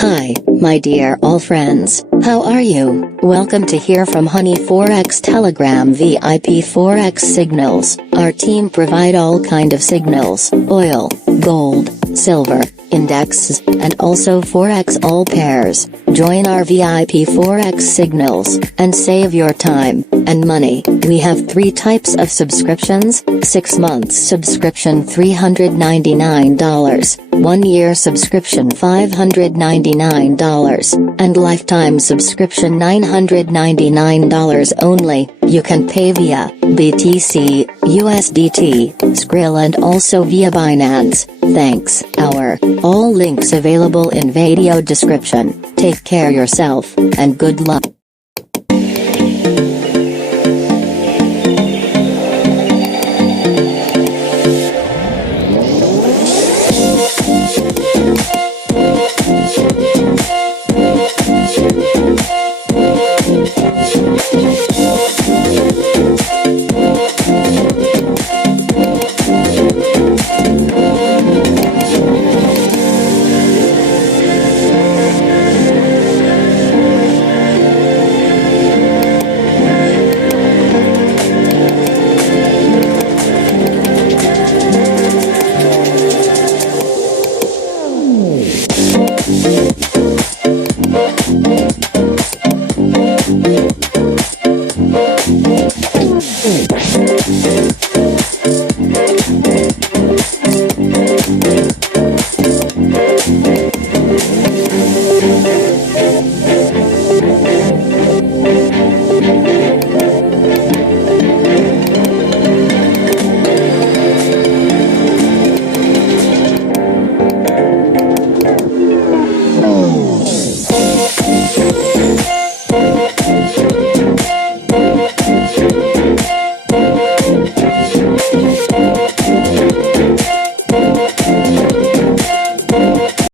Hi, my dear all friends, how are you? Welcome to Hear from Honey Forex Telegram VIP Forex Signals. Our team provide all kind of signals, oil, gold, silver, indexes, and also Forex all pairs. Join our VIP Forex Signals, and save your time and money. We have 3 types of subscriptions: 6 months subscription $399, 1 year subscription $599, and lifetime subscription $999 only. You can pay via BTC, USDT, Skrill and also via Binance. Thanks. All links available in video description. Take care yourself, and good luck.